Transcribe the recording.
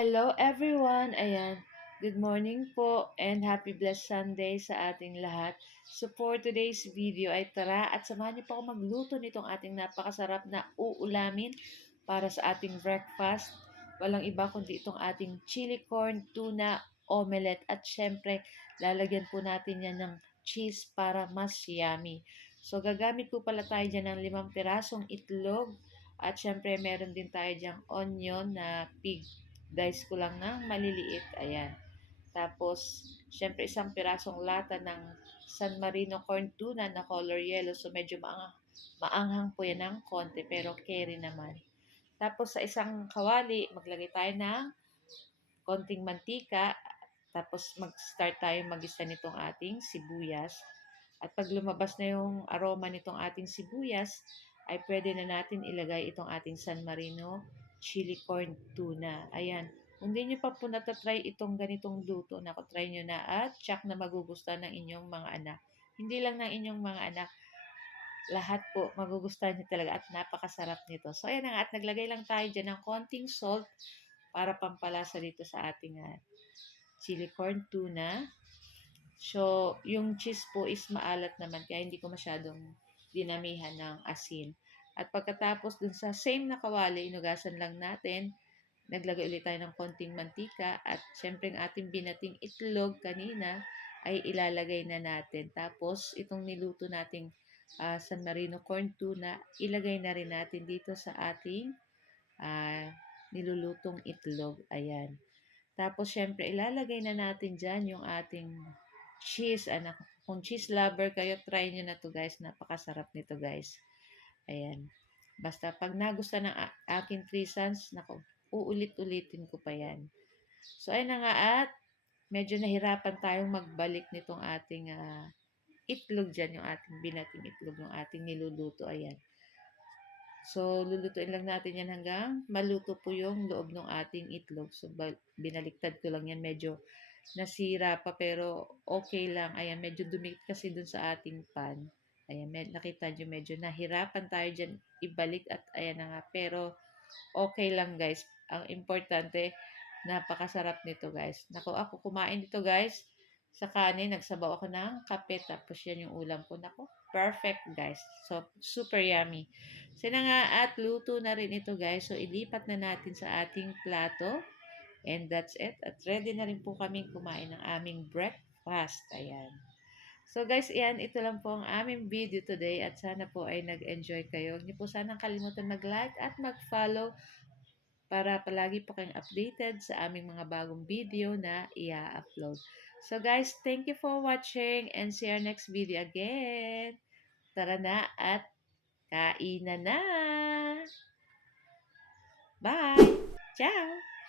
Hello everyone! Ayan, good morning po and happy blessed Sunday sa ating lahat. So for today's video ay tara at samahan niyo po ako magluto nitong ating napakasarap na uulamin para sa ating breakfast. Walang iba kundi itong ating chili corn tuna omelette at syempre lalagyan po natin yan ng cheese para mas yummy. So gagamit po pala tayo dyan ng 5 pirasong itlog at syempre meron din tayo dyang onion na pig dice ko lang ng maliliit. Ayan. Tapos, syempre 1 pirasong lata ng San Marino corn tuna na color yellow. So, medyo maanghang po yan ng konti, pero carry naman. Tapos, sa isang kawali, maglagay tayo ng konting mantika. Tapos, mag-start tayo mag-isa nitong ating sibuyas. At pag lumabas na yung aroma nitong ating sibuyas, ay pwede na natin ilagay itong ating San Marino chili corn tuna. Ayan. Kung hindi nyo pa po natatry itong ganitong luto, naku, try nyo na at tsak na magugustuhan ng inyong mga anak. Hindi lang ng inyong mga anak, lahat po magugustuhan nyo talaga at napakasarap nito. So, ayan na nga, at naglagay lang tayo dyan ng konting salt para pampalasa dito sa ating chili corn tuna. So, yung cheese po is maalat naman, kaya hindi ko masyadong dinamihan ng asin. At pagkatapos dun sa same na kawali, inugasan lang natin, naglagay ulit tayo ng konting mantika at syempre ang ating binating itlog kanina ay ilalagay na natin. Tapos, itong niluto nating San Marino corn tuna, ilagay na rin natin dito sa ating nilulutong itlog. Ayan. Tapos, syempre, ilalagay na natin dyan yung ating cheese. Anak, kung cheese lover kayo, try nyo na to guys. Napakasarap nito guys. Ayan. Basta pag nagustuhan ng aking 3 sons, nako, uulit-ulitin ko pa yan. So, ayun na nga at medyo nahirapan tayong magbalik nitong ating itlog dyan, yung ating binating itlog, yung ating niluluto. Ayan. So, lulutuin lang natin yan hanggang maluto po yung loob ng ating itlog. So, binaliktad ko lang yan. Medyo nasira pa pero okay lang. Ayan, medyo dumikit kasi dun sa ating pan. Ayan, nakita nyo medyo nahirapan tayo dyan ibalik at ayan na nga. Pero okay lang guys. Ang importante, napakasarap nito guys. Naku, ako kumain dito guys. Sa kanin, nagsabaw ako ng kape. Tapos yan yung ulam ko. Naku, perfect guys. So, super yummy. So na nga at luto na rin ito guys. So, ilipat na natin sa ating plato. And that's it. At ready na rin po kaming kumain ng aming breakfast. Ayan. So guys, iyan, ito lang po ang aming video today at sana po ay nag-enjoy kayo. Huwag niyo po sanang kalimutan mag-like at mag-follow para palagi po kayong updated sa aming mga bagong video na i-upload. So guys, thank you for watching and see our next video again. Tara na at kainan na! Bye! Ciao!